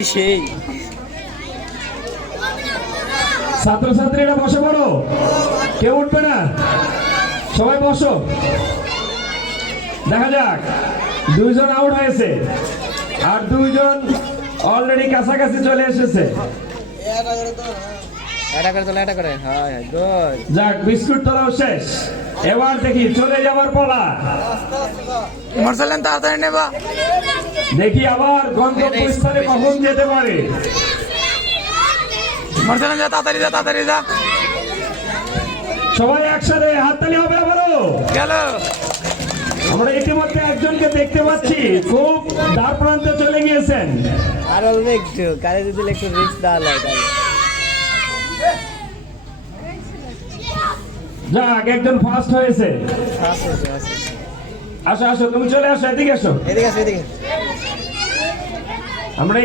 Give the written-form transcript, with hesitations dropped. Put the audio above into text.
সেই ছাত্রছাত্রীরা বসে পড়ো, কেউ উঠবে না, সবাই বসো। দেখা যাক, দুইজন আউট হয়েছে আর দুইজন অলরেডি কাছাকাছি চলে এসেছে। যাক, বিস্কুট তোলাও শেষ, এবার দেখি চলে যাওয়ার পালা। তাড়াতাড়ি নেবা, দেখি আবার গন্তব্যস্থলে কখন যেতে পারে। তাড়াতাড়ি যা সবাই একসাথে হাততালি হবে আবারও। গেল। আমরা ইতিমধ্যে একজনকে দেখতে পাচ্ছি, খুব দ্বার প্রান্তে চলে গিয়েছেন। আর অল্প একটু কারে যদি একটু রিস্ক দেওয়া হয় তাহলে। যাক, একজন ফার্স্ট হয়েছে। আসো আসো, তুমি চলে আসো, এদিকে আসো। এদিকে আসো, এদিকে। আমরা